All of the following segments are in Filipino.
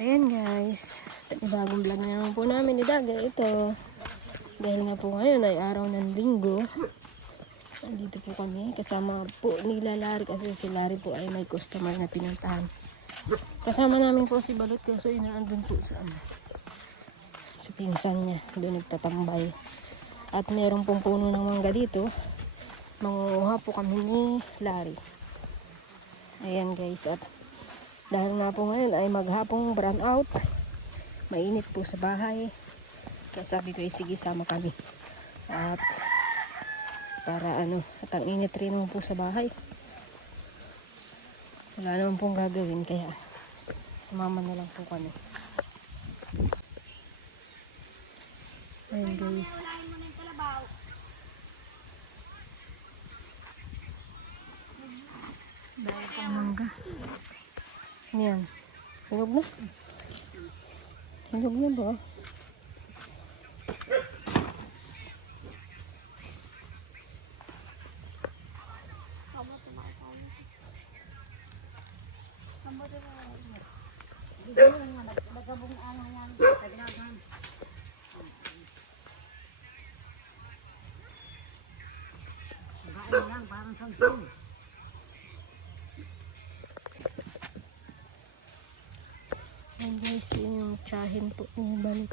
Ayan guys, bagong vlog na naman po namin ni Daga. Ito, dahil nga po ngayon ay araw ng linggo, nandito po kami kasama po nila Larry, kasi si Larry po ay may customer na pinuntahan. Kasama namin po si Balot kasi inaandun po sa pinsan niya, doon nagtatambay. At meron pong puno ng mangga dito, mangunguha po kami ni Larry. Ayan guys, at dahil nga po ngayon ay maghapong brown out, mainit po sa bahay, kaya sabi ko sige sama kami. At para at ang init rin naman po sa bahay, wala naman pong gagawin, kaya sumama na lang po kami. Ayan guys, dahil pang mangga. Yan. Hinog na. Hinog na ba? Ayan guys, yun yung tsahin po ni Balot.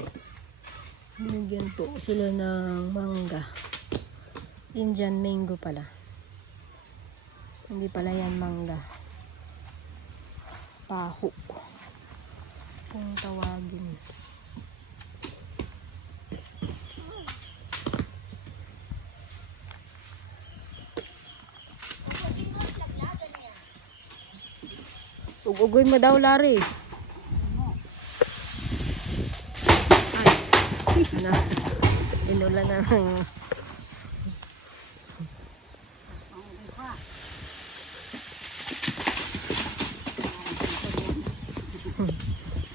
Binigyan po sila ng mangga. Indian mango pala. Hindi pala yan mangga. Paho kung tawagin. Ugoy mo daw, Larry. Inulan na ng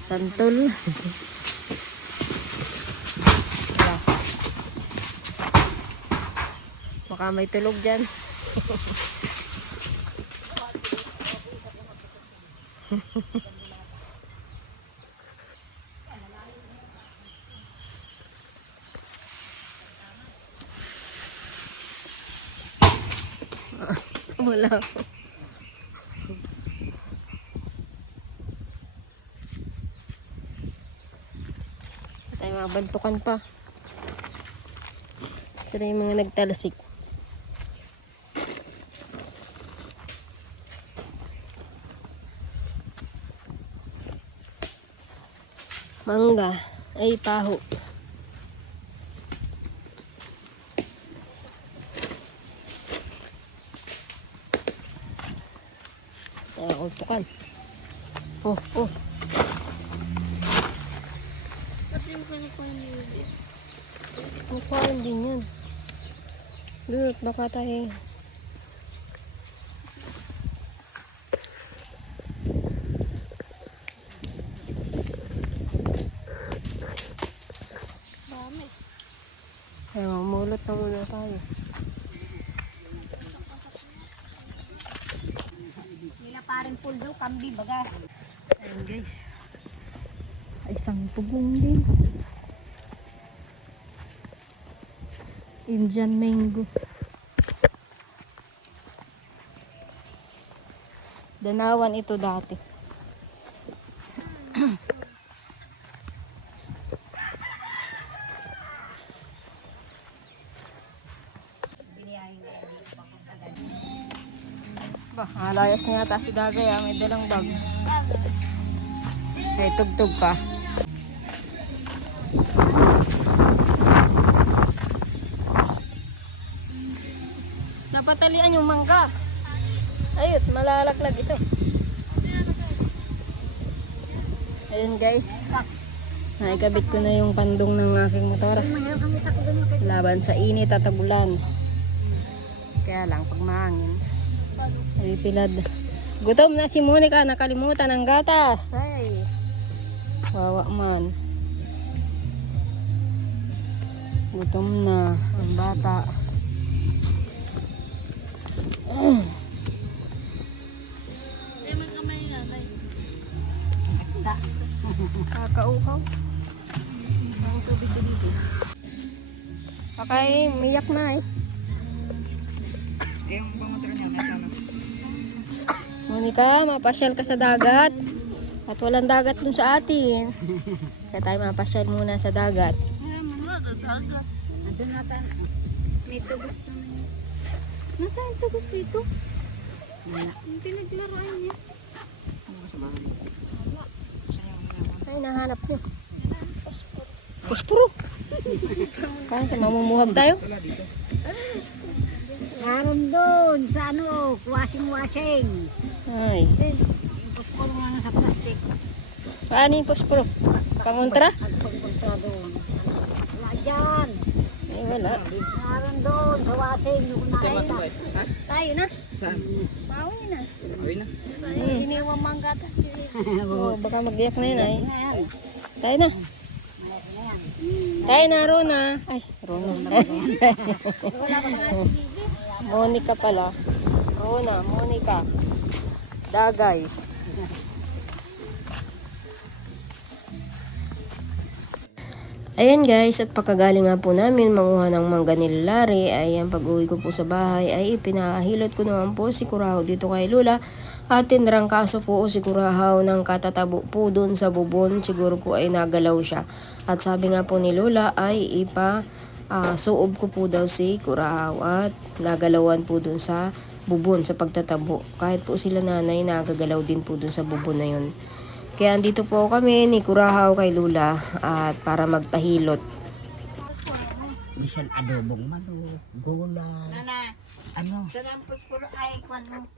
santol. Baka may tulog dyan. Wala. At ay mga bantukan pa. Sila yung mga nagtalasik. Mangga ay paho. Ultukan. Oh. Pati mo ka na po yung music. Mukhaan din yan. Dut, baka tayo. Dami. Ay, mamulot na muna tayo. Paring puldo, kambi, baga. Ayan guys, ay isang pugong din. Indian mango. Danawan ito dati. Ba, alayas na yata si Dagay, may dalang bag. Ay, tugtog pa. Napatalian yung mangga. Ayun, malalaglag ito. Ayun guys, naikabit ko na yung pandong ng aking motor. Laban sa init at tagulan. Kaya lang, pag mahangin, ay pilad. Gutom na si Monica, nakalimutan ang gatas. Ay, wawa man. Gutom na ang bata. Mas kamay nga, Kakauhaw. Ang tubig ko dito. Okay, miyak na eh. Yung bumotor niya, nasa ano? Monica, mapasyal ka sa dagat. At walang dagat dun sa atin. Kaya tayo mapasyal muna sa dagat. Nandun nata. May tubos naman yun. Nasaan tubos dito? Wala. Yung pinaglaruan niya. Ano sa bagay? Ay, nahanap niyo. Puspuro. Kaya mamumuhag tayo. Wala dito. Meron doon sa ano, washing. Ay, Yung puspol nga na sa plastic. paano yung puspuro? Pangontra? Pagpunta doon. Wala dyan. Eh, wala. Meron doon sa washing. Yung kunain na. Ha? Tayo na. Saan? Pauwi na. Awin na. Iniwang manggatas yun. Oh, baka mag-iyak na yun ay. Ayan. Tayo na. Tayo na, Rona. Ay, Rona. Wala pa nga sigigit. Monica pala. Rona, Monica. Dagay. Ayan guys, at pagkagaling nga po namin manguha ng mangga ni Larry, ay ang pag-uwi ko po sa bahay ay ipinahilot ko naman po si Kurahaw dito kay Lula at tinrangkaso po si Kurahaw ng katatabo po dun sa bubon, siguro po ay nagalaw siya. At sabi nga po ni Lula ay suob ko po daw si Kurahaw at nagalawan po dun sa bubon sa pagtatabo. Kahit po sila nanay nagagalaw din po dun sa bubon na yun. Kaya andito po kami ni Kurahaw kay Lula at para magpahilot. Minsan adobong manok, gulay. Nana, Ano? sa lampos ko ay kwan mo.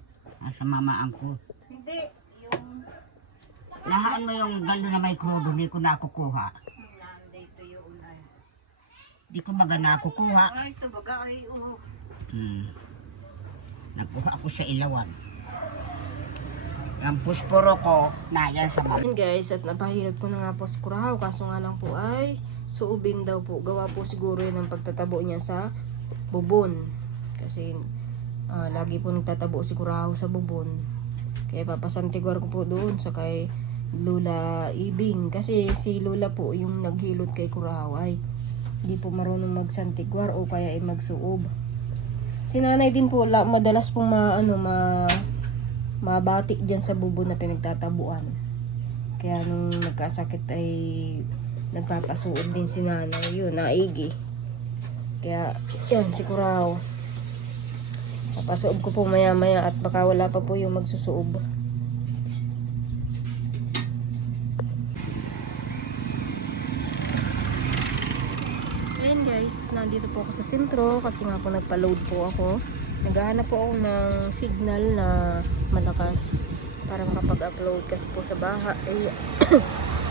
Sa mamaan ko. Hindi, yung Lahaan mo yung galo na may krudo, di ko nakukuha. nandito yun ay. Di ko baga nakukuha. Ay, ito baga ay Nagkuha ako sa ilawan. Ang pusporo ko, nayan sa mga. Ayan guys, at napahilot ko na nga po si Kurahaw, kaso nga lang po ay suubin daw po. Gawa po siguro yun ang pagtatabo niya sa bubon. Kasi lagi po nagtatabo si Kurahaw sa bubon. Kaya papasantiguar ko po doon sa kay Lula Ibing. Kasi si Lula po yung naghilot kay Kurahaw ay hindi po marunong magsantiguar o kaya ay magsuob. Si nanay din po madalas pong mabatik dyan sa bubon na pinagtatabuan. Kaya nung nagkasakit ay nagpapasuod din si nanay. Yun, naigi. Kaya, yan, si Kurahaw. Papasuob ko po maya maya at baka wala pa po yung magsusuob. Ayan guys, nandito po ako sa sentro kasi nga po nagpa-load po ako. Naghahanap po ako ng signal na malakas para makapag-upload kasi po sa bahay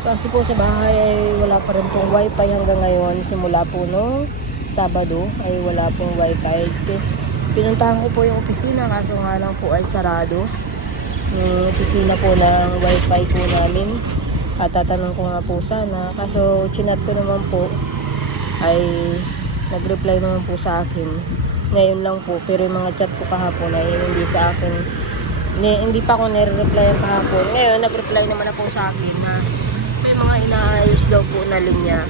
kasi po sa bahay ay wala pa rin pong wifi hanggang ngayon. Simula po no Sabado ay wala pong wifi. Pinuntahan ko po yung opisina kaso nga lang po ay sarado. Yung opisina po ng wifi po namin. At tatanong ko nga po sana. Kaso chinat ko naman po ay nag-reply naman po sa akin. Ngayon lang po. Pero yung mga chat ko kahapon ay hindi sa akin. Hindi pa ako nire-replyan kahapon. Ngayon nag-reply naman na po sa akin na may mga inaayos daw po na linya.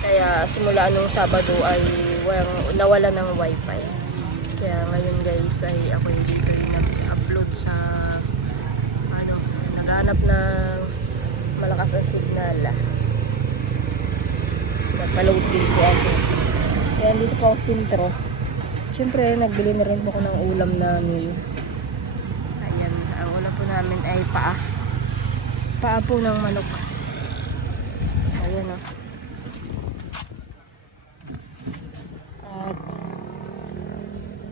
Kaya simula nung Sabado ay nawala ng wifi. Kaya ngayon guys ay ako dito yung nag-upload sa naghanap ng malakas ang signal. Nagpa-load din po ako. Kaya dito po ako sentro. Siyempre nagbili na rin po ako ng ulam namin. Ayan, ang ulam po namin ay paa. Paa po ng manok. Ayan o. At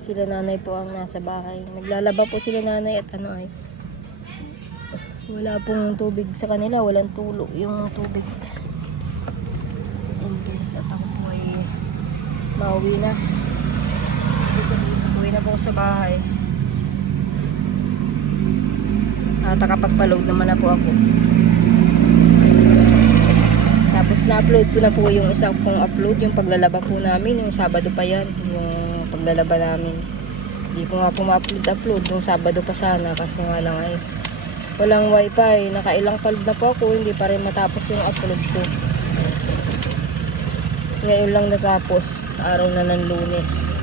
sila nanay po ang nasa bahay. Naglalaba po sila nanay at wala pong tubig sa kanila. Walang tulo yung tubig. And guys, at ako po ay mauwi na. Uwi na po sa bahay. At nakapagpa-load naman na po ako. Tapos na-upload ko na po yung isang pong upload, yung paglalaba po namin, yung Sabado pa yan, yung paglalaba namin. Hindi ko nga po ma-upload yung Sabado pa sana kasi nga lang ay walang wifi. Nakailang call na po ako, hindi pa rin matapos yung upload ko. Ngayon lang natapos, araw na ng Lunes.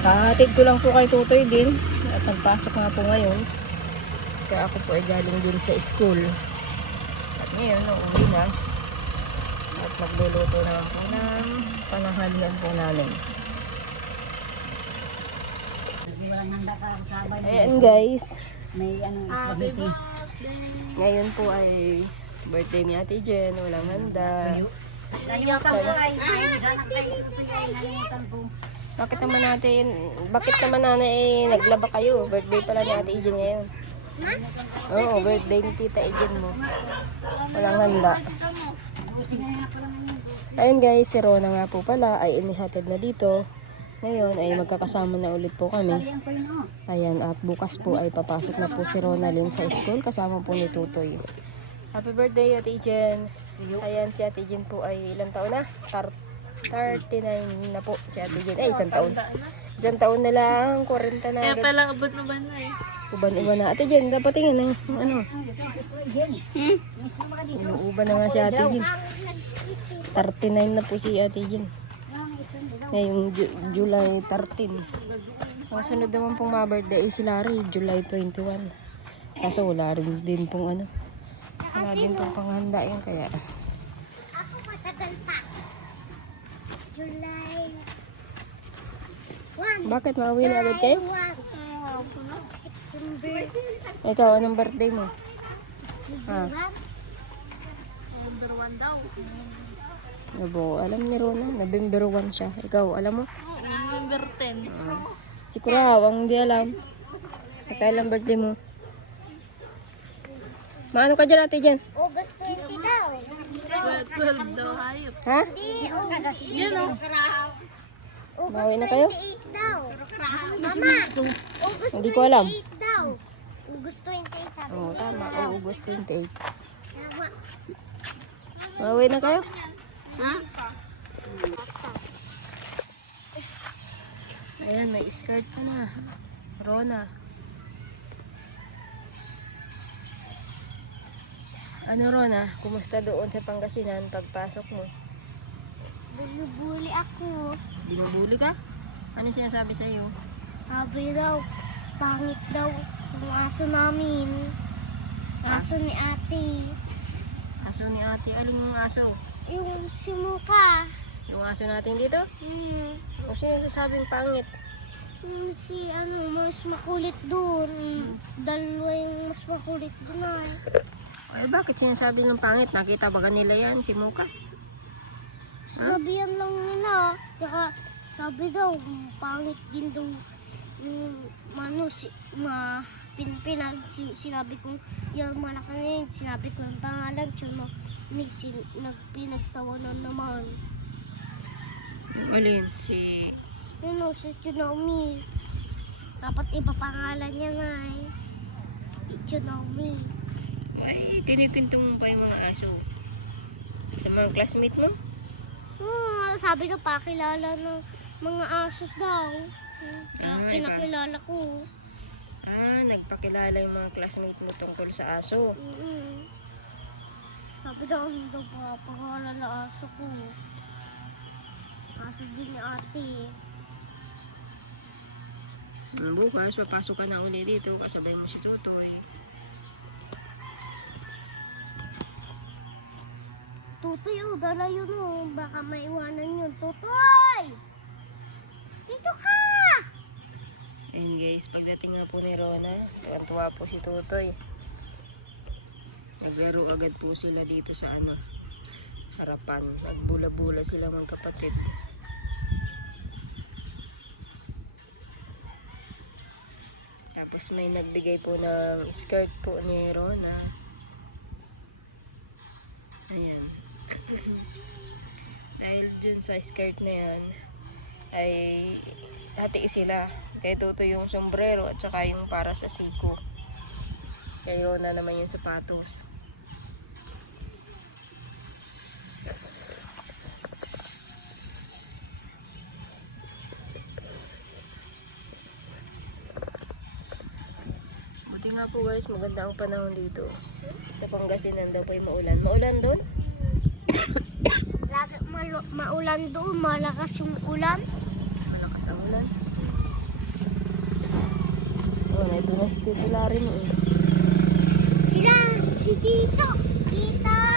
Kahatid ko lang po kay Tutoy din at nagpasok nga po ngayon. Kaya ako po ay galing din sa school. At ngayon, nauwi na. At magluluto na po ng pananghalian po namin. Ayan guys. May spaghetti. Ngayon po ay birthday ni Ate Jen. Walang handa. Bakit naman nanay naglaba kayo? Birthday pala ni Ate Jen ngayon. Oo, birthday ni Tita Jen mo. Walang handa. Ayun guys, si Rona nga po pala ay inihatid na dito. Ngayon ay magkakasama na ulit po kami. Ayan, at bukas po ay papasok na po si Ronalyn sa school kasama po ni Tutoy. Happy birthday Ate Jen. Ayan, si Ate Jen po ay ilang taon na? 39 na po si Ate Jen. Ay, isang taon. Isang taon na lang, 40 na. Kaya pala abot na ba na eh? Uban-uban na. Ate Jen, dapat tingin ng ano. Inuuban na nga si Ate Jen. 39 na po si Ate Jen. Ngayong July 13. Ang sunod naman pong ma-birthday si Larry, July 21. Kaso wala rin din pong ano. Wala din pong panghanda yun kaya. Ako matagal pa. July 1. Bakit mauwi na agad kayo? September. Ikaw, anong birthday mo? Ah, Number 1 daw. Nabo, alam ni Rona, November 1 siya. Ikaw, alam mo? Oo, November 10. Si Kuraw, ang hindi alam. Kailan birthday mo? Maano ka dyan, Ate Jen? August 20 daw. 12 daw hayop. Ha? Di, August Yun o. Mauwi na kayo? 28 daw. Mama, August Hindi ko alam. 28 daw. August 28 sabi Oo, niya. tama. August 28. Tama. Mauwi na kayo? Ha? Ayan, may skirt ka na. Rona. Ano Rona, kumusta doon sa Pangasinan pagpasok mo? Bulubuli ako. Binubuli ka? Ano sinasabi sa iyo? Sabi daw, pangit daw yung aso namin. Aso ni ate. Aso ni ate, aling mong aso? Yung simuka. Yung aso natin dito? O sino sasabing pangit? Si ano, mas makulit doon. Dalawa yung mas makulit doon ay. Eh bakit sinasabi ng pangit? Nakita ba nila yan, si Muka? Sabihan lang nila. Tsaka sabi daw, pangit din daw. Ano, sinabi kong yung malaki na yun, sinabi ko yung pangalan, tsaka may pinagtawanan naman. Alin? Si... Ano, si Tsunami. Dapat iba pangalan niya nga eh. Tsunami. Ay, tinipinto mo pa yung mga aso. Sa mga classmate mo? Sabi daw pakilala ng mga asos daw. Kaya Ah, pinakilala ko. Nagpakilala yung mga classmate mo tungkol sa aso. Sabi daw, hindi daw pakilala aso ko. Aso din ni ate. Bukas, papasok ka na uli dito, kasabay mo si Tutoy. Tutoy, dala yun oh. Baka maiwanan yun. Tutoy! Dito ka! Ayun guys, pagdating nga po ni Rona, tuwan-tuwa po si Tutoy. Naglaro agad po sila dito sa harapan. Nagbula-bula sila mga kapatid. Tapos may nagbigay po ng skirt po ni Rona. Ayan. Dahil dun sa skirt na yan, ay hati sila. Kay Tutoy yung sombrero at saka yung para sa siko. Kay Rona naman yung sapatos. Buti nga po guys, maganda ang panahon dito. Sa Pangasinan daw po ay maulan. Maulan doon? Lagi maulan doon, malakas yung ulan. Malakas ang ulan. Oh, na ito na si Tito Larry mo. Sila, si Tito. Tita.